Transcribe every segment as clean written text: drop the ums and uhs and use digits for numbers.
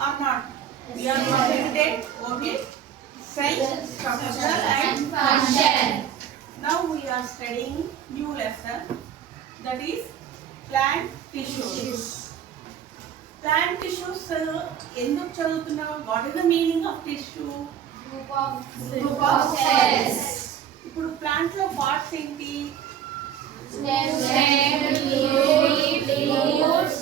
or not? We are completed. Okay. Cell, structure and function. Now we are studying new lesson, that is plant tissues. Plant tissues ఎందుకు చదువుతున్నాం? What is the meaning of tissue? Group of cells. ఇప్పుడు plant లో parts ఏంటి? Stem, leaf, roots,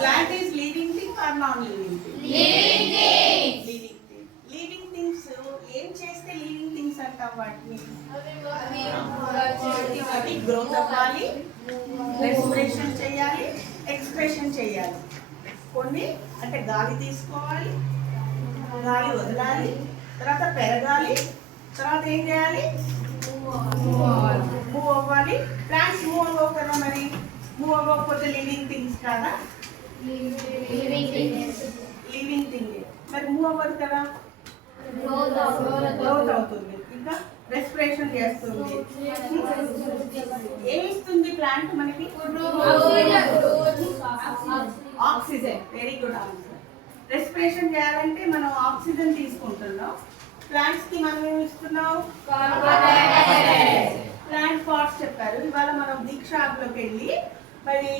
plant is living thing or non-living thing? Living thing. Living thing. Living things ఏం చేస్తే living things అంటాం వాటిని? అవి గ్రోత్ అవ్వాలి, రెస్పిరేషన్ చేయాలి, ఎక్స్ప్రెషన్ చేయాలి. కొన్ని అంటే గాలి తీసుకోవాలి, గాలి వదలాలి, తర్వాత పెరగాలి, తర్వాత ఏం చేయాలి? మూవ్ అవ్వాలి. ప్లాంట్స్ మూవ్ అవ్వవు కదా, మరి మూవ్ అవ్వకపోతే లివింగ్ థింగ్స్ కాదా? Living thing. మరి మూవ్ అవ్వదు కదా, గ్రోత్ అవుతుంది, ఇంకా రెస్పిరేషన్ చేస్తుంది. ఏమి ఇస్తుంది ప్లాంట్ మనకి? Oxygen. Very good answer. Respiration చేయాలంటే మనం ఆక్సిజన్ తీసుకుంటున్నాం. ప్లాంట్స్ కి మనం ఏమి ఇస్తున్నాం? ప్లాంట్ పార్ట్స్ చెప్పారు. ఇవాళ మనం దీక్షాలోకి వెళ్ళి మరి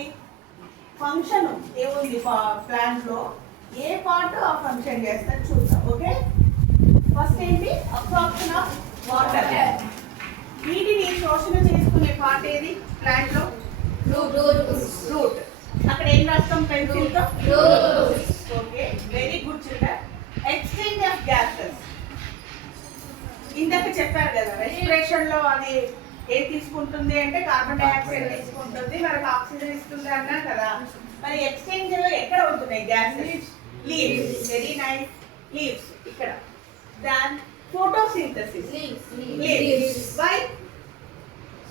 ఫంక్షన్ ఏముంది ప్లాంట్ లో, ఏ పార్ట్ ఆ ఫంక్షన్ చేస్తారు చూద్దాం. ఓకే, ఫస్ట్ ఏంటి? Absorption of water. వీటిని శోషణ చేసుకునే పార్ట్ ఏది ప్లాంట్ లో? రూట్. అక్కడ ఏం రాస్తాం పెన్సిల్ తో? Okay, very good children. Exchange of gases. ఇందాక చెప్పారు కదా, రెస్పిరేషన్ లో అది ఏం తీసుకుంటుంది అంటే కార్బన్ డైఆక్సైడ్ తీసుకుంటుంది, మనకు ఆక్సిజన్ ఇస్తుంది అన్నారు కదా. మరి ఎక్స్చేంజ్ ఎక్కడ అవుతున్నాయి gases? Leaves. Very nice, leaves. ఇక్కడ దాన్ photosynthesis. Leaves. Why?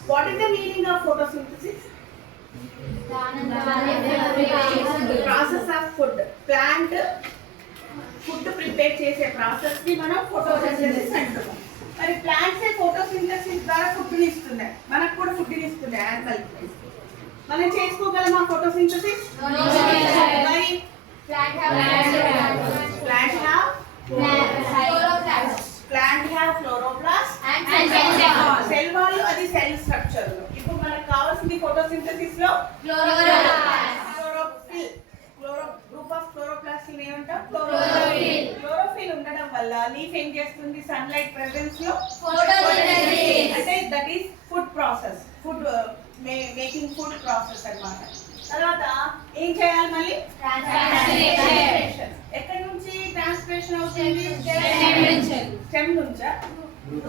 What is the meaning of photosynthesis? Process of food. Plant food prepare చేసే ప్రాసెస్ ని మనం ఫోటోసింథసిస్ అంటున్నాం. మరి ప్లాంట్స్ ఫోటోసింథసిస్ ద్వారా ఫుడ్ ఇస్తున్నాయి, మనకు కూడా ఫుడ్ ఇస్తున్నాయి. యానిమల్ మనం చేసుకోగలమా ఫోటోసింథసిస్? మరి plant have chloroplast and cell వాళ్ళు అది సెల్ స్ట్రక్చర్ లో. ఇప్పుడు మనకు కావాల్సింది ఫోటోసింథసిస్ లో క్లోరోఫిల్. గ్రూప్ ఆఫ్ క్లోరోప్లాస్ట్ ఏమంటాం? క్లోరోఫిల్. క్లోరోఫిల్ ఉండడం వల్ల లీఫ్ ఏం చేస్తుంది? సన్లైట్ ప్రెసెన్స్ లో అంటే that is food process, food making food process అన్నమాట. తర్వాత ఏం చేయాలి మళ్ళీ? ట్రాన్స్పిరేషన్. ఎక్కడి నుంచి ట్రాన్స్పిరేషన్ అవుతుంది? స్టెమ్ నుంచా?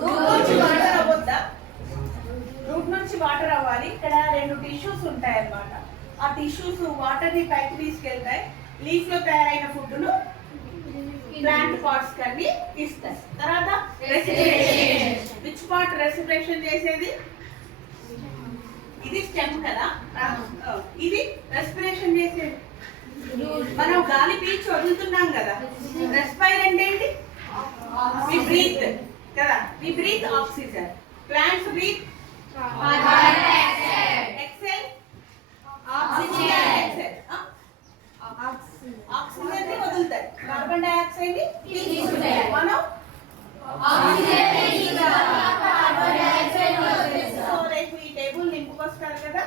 రూట్ నుంచి వాటర్ అవ్వద్దా? రూట్ నుంచి వాటర్ అవ్వాలి. ఇక్కడ రెండు టిష్యూస్ ఉంటాయి అన్నమాట. ఆ టిష్యూస్ వాటర్ ని పైకి తీసుకెళ్తాయి, లీఫ్ లో తయారైన ఫుడ్ ను ప్లాంట్ పార్ట్స్ కన్నీ ఇస్తాయి. తర్వాత రెస్పిరేషన్. విచ్ పార్ట్ రెస్పిరేషన్ చేసేది? ఇది స్టెమ్ కదా, ఇది రెస్పిరేషన్ చేసేది. మనం గాలి పీల్చి వదులుతున్నాం కదా, రెస్పైర్ అంటే ఏంటి? వి బ్రీత్ కదా, we breathe oxygen. Plants breathe exhale oxygen ని వదులుతాయి, కార్బన్ డైఆక్సైడ్ ని తీసుకుంటాయి. మనం రేపు ఈ టేబుల్ నింపుకొస్తారు కదా.